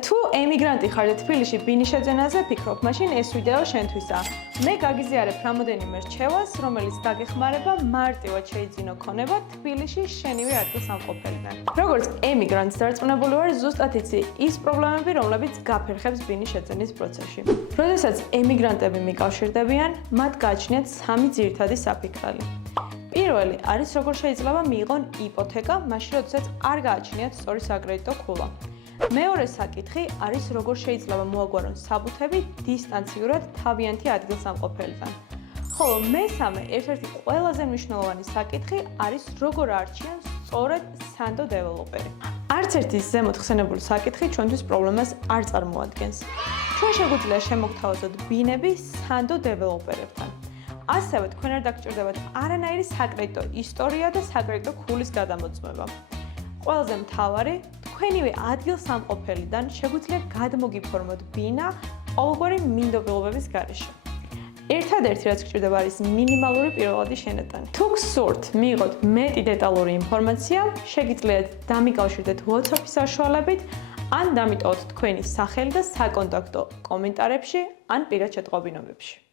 თუ ემიგრანტი ხარ და თბილისში ბინიშეძენაზე ფიქრობ, მაშინ ეს ვიდეო შენთვისაა. მე გაგიზიარებ რამოდენიმე რჩევას, რომელიც გაგეხმარება მარტივად შეიძინო ქონება თბილისში შენივე ადგილსამყოფელიდან. როგორც ემიგრანტს დარწმუნებული ვარ, ზუსტად იცი ის პრობლემები, რომლებიც გაფერხებს ბინიშეძენის პროცესში. როდესაც ემიგრანტები მიკავშირდებიან, მათ გააჩნიათ სამი ძირითადი საფიქრალი. პირველი არის, როგორ შეიძლება მიიღონ იპოთეკა, მაშინ როდესაც არ გააჩნიათ სწორი საკრედიტო ქულა. მეორე საკითხი არის, როგორ შეიძლება მოაგვარონ საბუთები დისტანციურად თავიანთი ადგილსამყოფელიდან. ხოლო მესამე, ერთ-ერთი ყველაზე მნიშვნელოვანი საკითხი არის, როგორ არჩიან სწორედ სანდო დეველოპერი. არც ერთი ზემოთ ხსენებული საკითხი ჩვენთვის პრობლემას არ წარმოადგენს. ჩვენ შეგვიძლია შემოგთავაზოთ ბინები სანდო დეველოპერებთან. ასევე თქვენ არ დაგჭირდებათ არანაირი საკრედიტო ისტორია და საკრედიტო ქულის გადამოწმება. ყველაზე მთავარი, თქვენივე ადგილსამყოფელიდან შეგვიძლია გადმოგიფორმოთ ბინა ყოველგვარი მინდობილობების გარეშე. ერთადერთი, რაც გჭირდება, არის მინიმალური პირველადი შენატანი. თუ გსურთ მიიღოთ მეტი დეტალური ინფორმაცია, შეგიძლიათ დამიკავშირდეთ WhatsApp-ის საშუალებით, ან დამიტოვოთ თქვენი სახელი და საკონტაქტო კომენტარებში, ან პირად შეტყობინობებში.